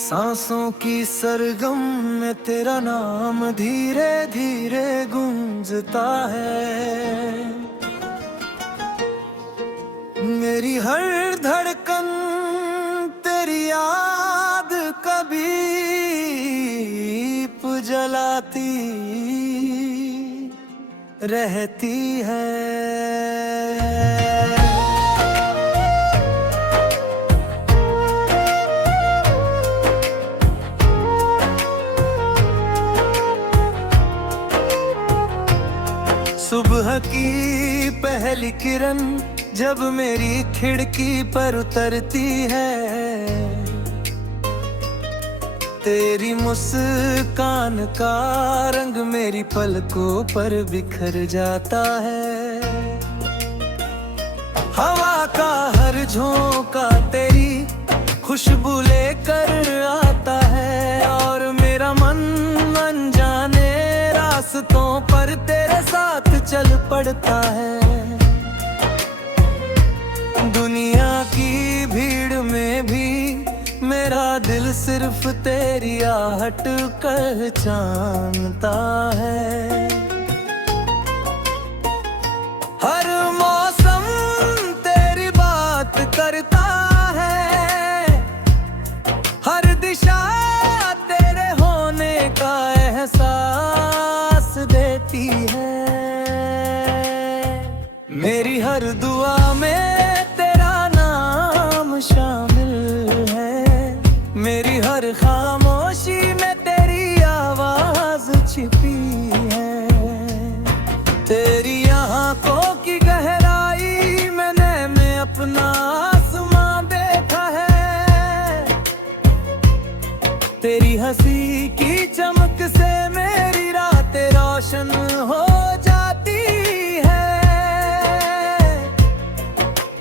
सांसों की सरगम में तेरा नाम धीरे धीरे गूंजता है। मेरी हर धड़कन तेरी याद कभी जलाती रहती है। सुबह की पहली किरण जब मेरी खिड़की पर उतरती है, तेरी मुस्कान का रंग मेरी पलकों पर बिखर जाता है। हवा का हर झोंका तेरी खुशबू लेकर आता है और मेरा मन अनजाने रास्तों पर तेरे साथ चल पड़ता है। दुनिया की भीड़ में भी मेरा दिल सिर्फ तेरी आहट पहचानता है। हर मौसम तेरी बात करता है, हर दिशा तेरे होने का एहसास देती है। मेरी हर दुआ में तेरा नाम शामिल है, मेरी हर खामोशी में तेरी आवाज छिपी है। तेरी आंखों की गहराई में अपना आसमां देखा है। तेरी हंसी की चमक से मेरी रातें रोशन हो जाती है।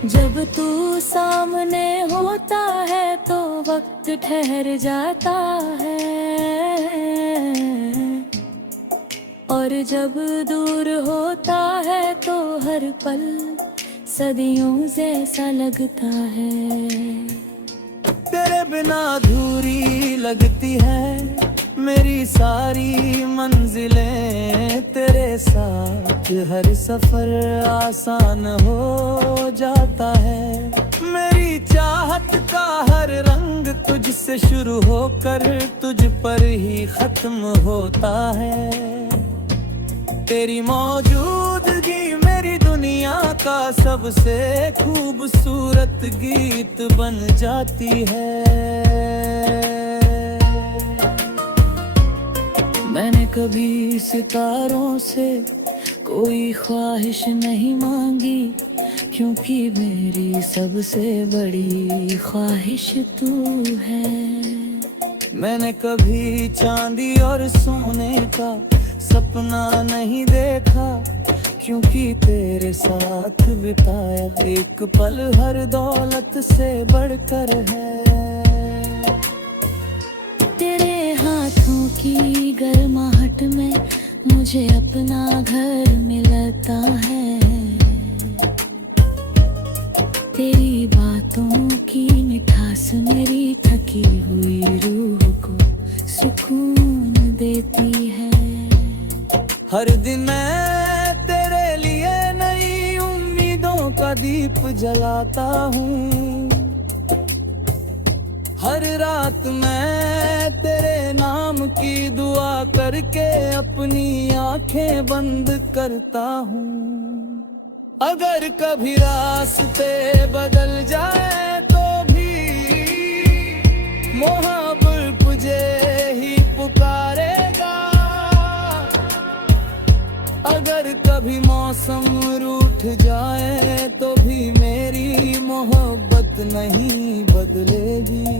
जब तू सामने होता है तो वक्त ठहर जाता है, और जब दूर होता है तो हर पल सदियों जैसा लगता है। तेरे बिना अधूरी लगती है मेरी सारी मंजिलें, तेरे साथ हर सफर आसान हो जाता है। मेरी चाहत का हर रंग तुझसे शुरू होकर तुझ पर ही खत्म होता है। तेरी मौजूदगी मेरी दुनिया का सबसे खूबसूरत गीत बन जाती है। मैंने कभी सितारों से कोई ख्वाहिश नहीं मांगी, क्योंकि मेरी सबसे बड़ी ख्वाहिश तू है। मैंने कभी चांदी और सोने का सपना नहीं देखा, क्योंकि तेरे साथ बिताया एक पल हर दौलत से बढ़कर है। तेरे हाथों की गर्माहट में मुझे अपना घर मिलता है। तेरी बातों की मिठास मेरी थकी हुई रूह को सुकून देती है। हर दिन मैं तेरे लिए नई उम्मीदों का दीप जलाता हूँ। हर रात मैं तेरे नाम की दुआ करके अपनी आंखें बंद करता हूँ। अगर कभी रास्ते बदल जाए तो भी मोहब्बत तुझे ही पुकारेगा। अगर कभी मौसम रूठ जाए तो भी मेरी मोहब्बत नहीं बदलेगी।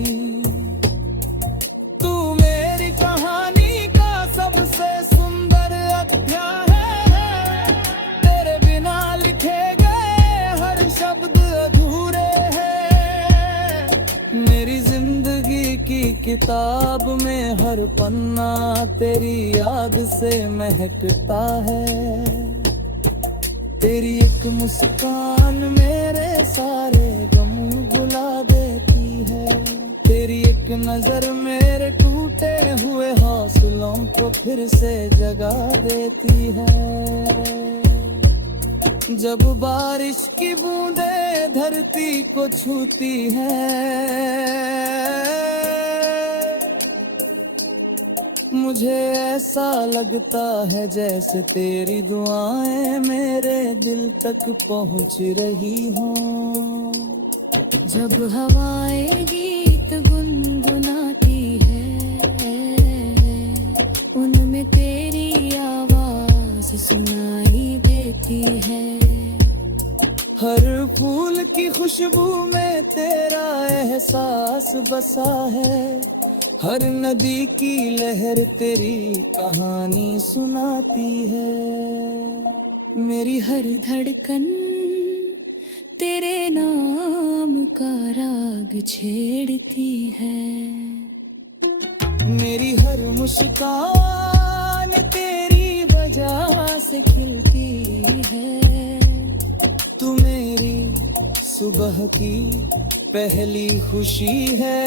तू मेरी कहानी का सबसे सुंदर अध्याय है। तेरे बिना लिखे गए हर शब्द अधूरे हैं। मेरी जिंदगी की किताब में हर पन्ना तेरी याद से महकता है। तेरी एक मुस्कान मेरे सारे गम भुला देती है। तेरी एक नजर मेरे टूटे हुए हौसलों को फिर से जगा देती है। जब बारिश की बूंदें धरती को छूती है, मुझे ऐसा लगता है जैसे तेरी दुआएं मेरे दिल तक पहुंच रही हों। जब हवाएं गीत गुनगुनाती है, उनमें तेरी आवाज सुनाई देती है। हर फूल की खुशबू में तेरा एहसास बसा है, हर नदी की लहर तेरी कहानी सुनाती है। मेरी हर धड़कन तेरे नाम का राग छेड़ती है। मेरी हर मुस्कान तेरी वजह से खिलती है। तू मेरी सुबह की पहली खुशी है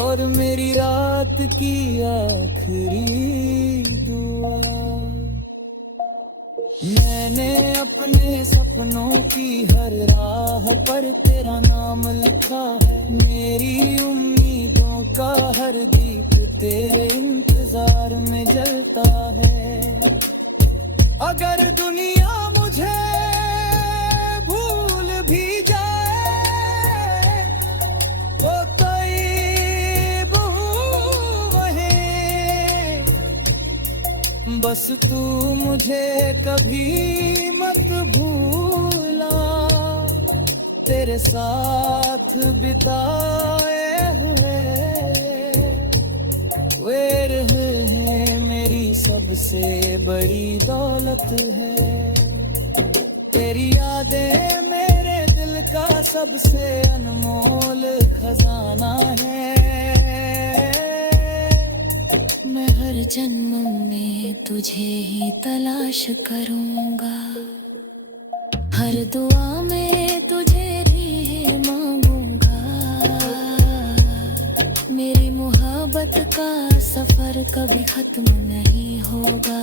और मेरी रात की आखिरी दुआ। मैंने अपने सपनों की हर राह पर तेरा नाम लिखा है। मेरी उम्मीदों का हर दीप तेरे इंतजार में जलता है। अगर दुनिया मुझे भूल भी जाए तो करीब हूँ वहीं, बस तू मुझे कभी मत भूला। तेरे साथ बिताए हुए वे हैं मेरी सबसे बड़ी दौलत है। तेरी यादें मेरे दिल का सबसे अनमोल खजाना है। मैं हर जन्म में तुझे ही तलाश करूंगा, हर दुआ में तुझे ही मांगूंगा। मेरी मोहब्बत का सफर कभी खत्म नहीं होगा,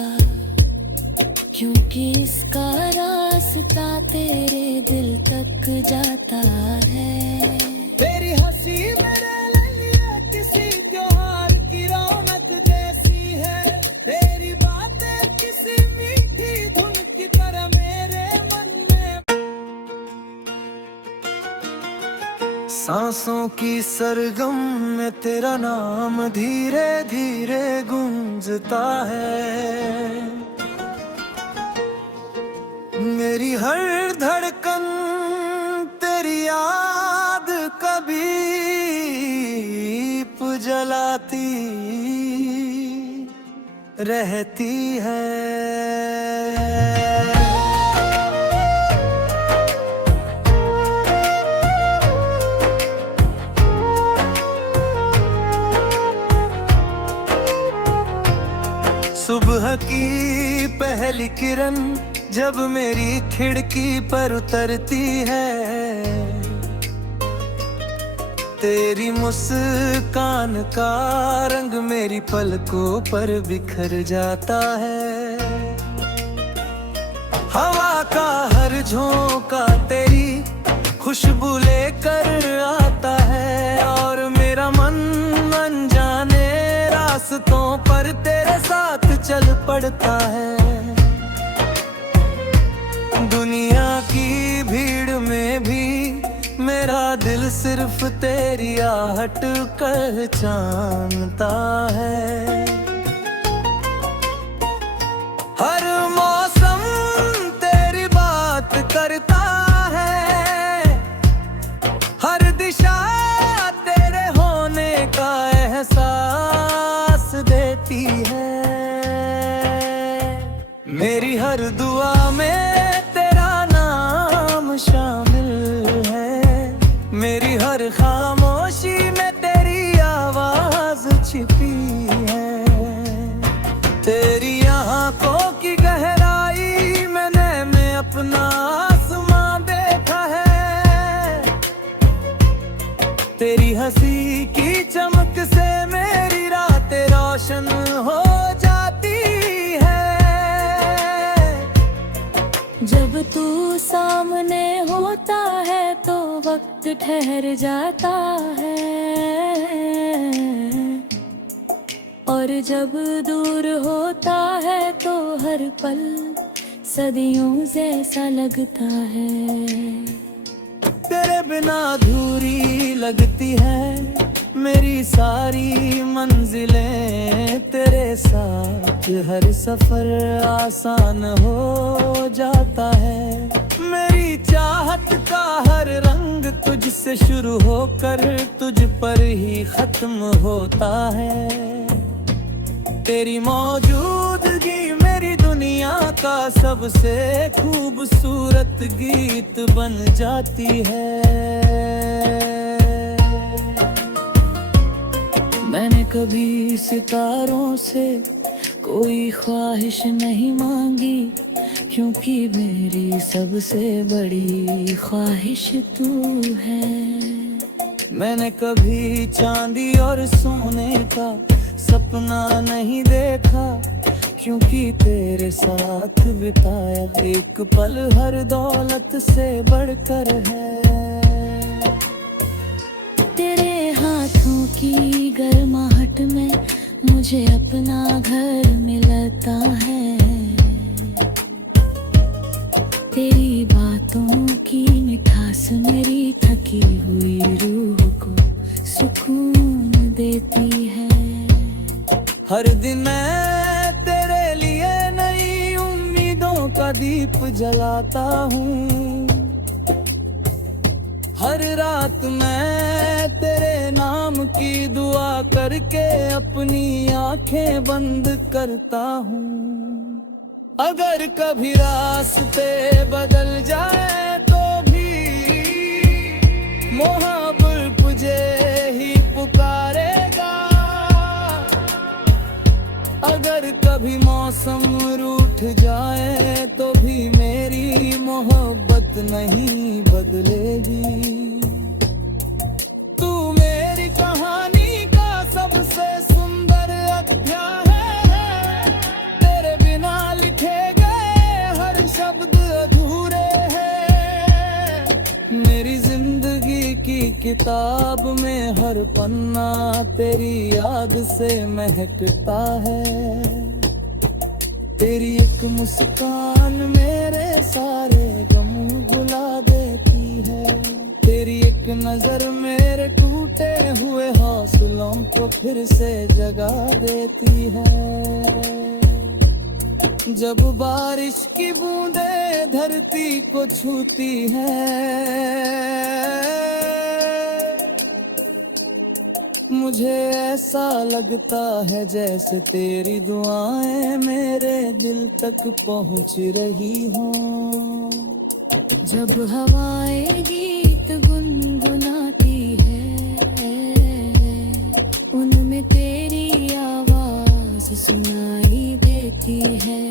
क्योंकि इसका रास्ता तेरे दिल तक जाता है। तेरी हंसी मेरे लिए किसी त्योहार की रौनक जैसी है। तेरी बातें किसी मीठी धुन की तरह मेरे मन में। सांसों की सरगम में तेरा नाम धीरे धीरे गूंजता है। मेरी हर धड़कन तेरी याद कभी जलाती रहती है। सुबह की पहली किरण जब मेरी खिड़की पर उतरती है, तेरी मुस्कान का रंग मेरी पलकों पर बिखर जाता है। हवा का हर झोंका तेरी खुशबू लेकर आता है और मेरा मन अनजाने रास्तों पर तेरे साथ चल पड़ता है। दुनिया की भीड़ में भी मेरा दिल सिर्फ तेरी आहट पहचानता है। हर मौसम तेरी बात करता है, हर दिशा तेरे होने का एहसास देती है। मेरी हर दुआ में तेरा नाम शामिल है, मेरी हर खामोशी में तेरी आवाज छिपी है। तेरी आँखों की गहराई में अपना आसमां देखा है। तू सामने होता है तो वक्त ठहर जाता है, और जब दूर होता है तो हर पल सदियों जैसा लगता है। तेरे बिना अधूरी लगती है मेरी सारी मंजिलें, तेरे साथ हर सफर आसान हो जाता है। मेरी चाहत का हर रंग तुझसे शुरू होकर तुझ पर ही खत्म होता है। तेरी मौजूदगी मेरी दुनिया का सबसे खूबसूरत गीत बन जाती है। मैंने कभी सितारों से कोई ख्वाहिश नहीं मांगी, क्योंकि मेरी सबसे बड़ी ख्वाहिश तू है। मैंने कभी चांदी और सोने का सपना नहीं देखा, क्योंकि तेरे साथ बिताया एक पल हर दौलत से बढ़कर है। तेरे हाथों की गर्माहट में मुझे अपना घर मिलता है, तेरी बातों की मिठास मेरी थकी हुई रूह को सुकून देती है। हर दिन मैं तेरे लिए नई उम्मीदों का दीप जलाता हूँ, हर रात मैं तेरे नाम की दुआ करके अपनी आंखें बंद करता हूँ। अगर कभी रास्ते बदल जाए तो भी मोहब्बत तुझे ही पुकारेगा। अगर कभी मौसम रूठ जाए तो भी मेरी मोहब्बत नहीं बदलेगी। तू मेरी कहानी का सबसे सुंदर अध्याय है, तेरे बिना लिखे गए हर शब्द अधूरे हैं। मेरी जिंदगी की किताब में हर पन्ना तेरी याद से महकता है। तेरी एक मुस्कान मेरे सारे गम भुला देती है, तेरी एक नजर मेरे टूटे हुए हौसलों को फिर से जगा देती है। जब बारिश की बूंदें धरती को छूती हैं, मुझे ऐसा लगता है जैसे तेरी दुआएं मेरे दिल तक पहुंच रही हों। जब हवाएं गीत गुनगुनाती है, उनमें तेरी आवाज सुनाई देती है।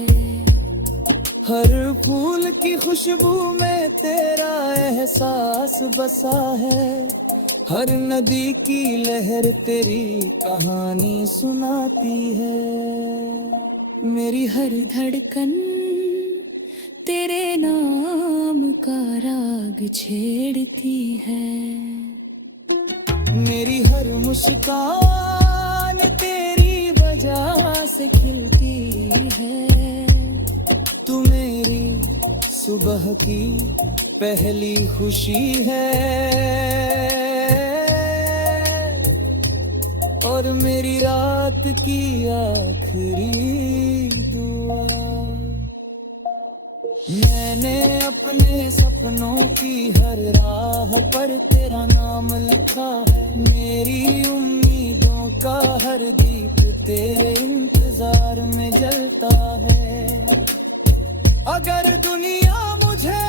हर फूल की खुशबू में तेरा एहसास बसा है, हर नदी की लहर तेरी कहानी सुनाती है। मेरी हर धड़कन तेरे नाम का राग छेड़ती है, मेरी हर मुस्कान तेरी वजह से खिलती है। तू मेरी सुबह की पहली खुशी है और मेरी रात की आखिरी दुआ। मैंने अपने सपनों की हर राह पर तेरा नाम लिखा है, मेरी उम्मीदों का हर दीप तेरे इंतजार में जलता है। अगर दुनिया मुझे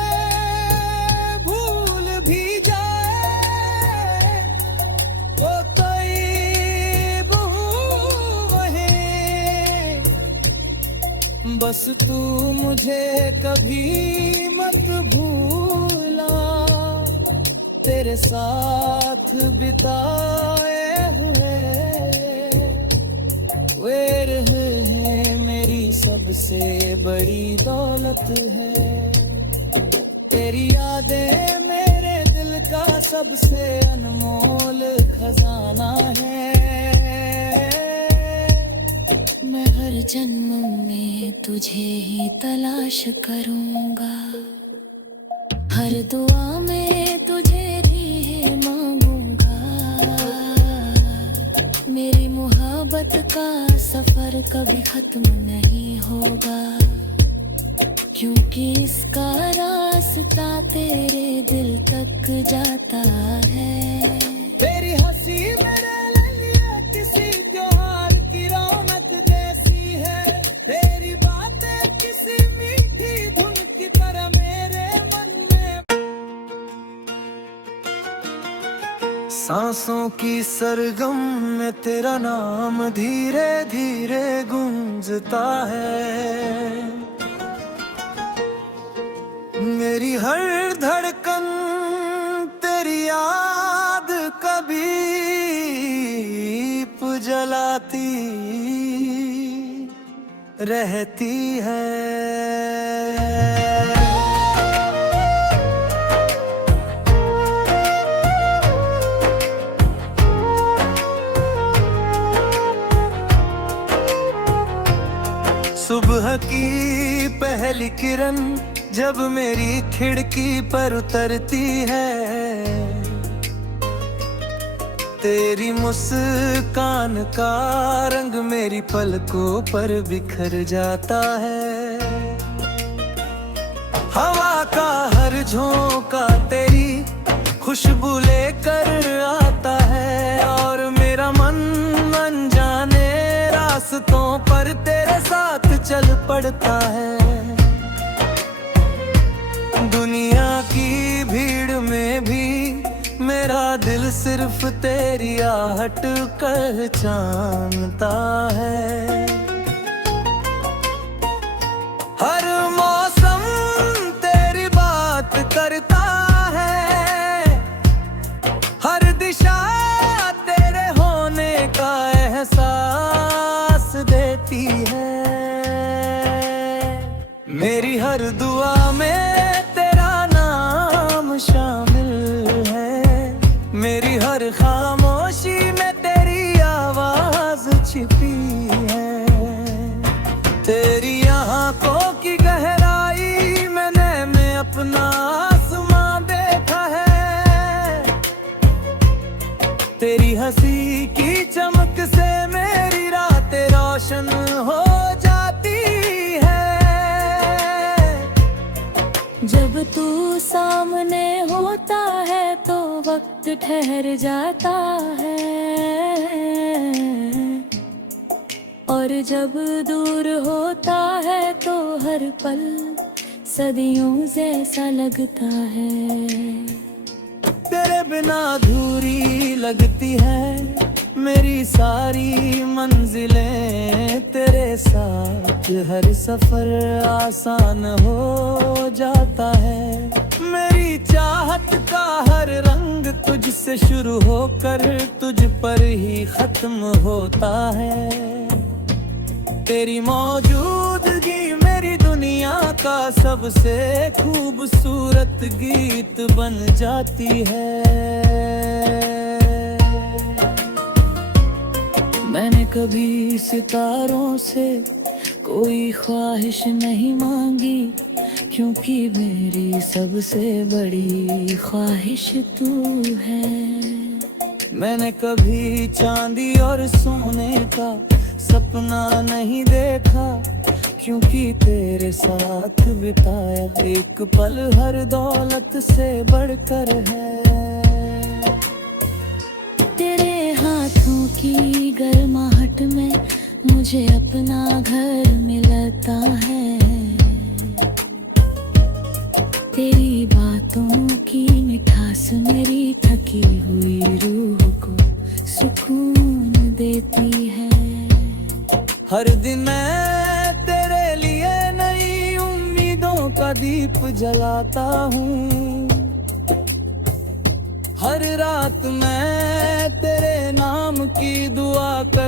भूल भी जाए तो करीब हूँ वहीं, बस तू मुझे कभी मत भूला। तेरे साथ बिताए हुए वे रहे हैं मेरी सबसे बड़ी दौलत है। तेरी यादें मेरे दिल का सबसे अनमोल खजाना है। मैं हर जन्म में तुझे ही तलाश करूंगा, हर दुआ में तुझे ही मांगूंगा। मेरी मोहब्बत का सफर कभी खत्म नहीं होगा, क्योंकि इसका रास्ता तेरे दिल तक जाता है। तेरी हंसी मेरे लिए किसी त्योहार की रौनक जैसी है, तेरी बातें किसी मीठी धुन की तरह मेरे मन में। सांसों की सरगम में तेरा नाम धीरे धीरे गूंजता है। मेरी हर धड़कन तेरी याद कभी जलाती रहती है। सुबह की पहली किरण जब मेरी खिड़की पर उतरती है, तेरी मुस्कान का रंग मेरी पलकों पर बिखर जाता है। हवा का हर झोंका तेरी खुशबू लेकर आता है, और मेरा मन अनजाने रास्तों पर तेरे साथ चल पड़ता है। दुनिया की भीड़ में भी मेरा दिल सिर्फ तेरी आहट पहचानता है। हर मौसम तेरी बात करता है, हर दिशा तेरे होने का एहसास देती है। मेरी हर दुआ में शामिल है, मेरी हर खामोशी में तेरी आवाज छिपी है। तेरी आँखों की गहराई मैंने अपना आसमां देखा है। तेरी हंसी की चमक से मेरी रातें रोशन हो जाती है। जब तू सामने होता है तो वक्त ठहर जाता है, और जब दूर होता है तो हर पल सदियों जैसा लगता है। तेरे बिना अधूरी लगती है मेरी सारी मंजिलें, तेरे साथ हर सफर आसान हो जाता है। मेरी चाहत का हर रंग तुझसे शुरू होकर तुझ पर ही खत्म होता है। तेरी मौजूदगी मेरी दुनिया का सबसे खूबसूरत गीत बन जाती है। मैंने कभी सितारों से कोई ख्वाहिश नहीं मांगी, क्योंकि मेरी सबसे बड़ी ख्वाहिश तू है। मैंने कभी चांदी और सोने का सपना नहीं देखा, क्योंकि तेरे साथ बिताया एक पल हर दौलत से बढ़कर है। तेरे हाथों की गर्माहट में मुझे अपना घर मिलता है। तेरी बातों की मिठास मेरी थकी हुई रूह को सुकून देती है। हर दिन मैं तेरे लिए नई उम्मीदों का दीप जलाता हूँ। हर रात मैं तेरे नाम की दुआ कर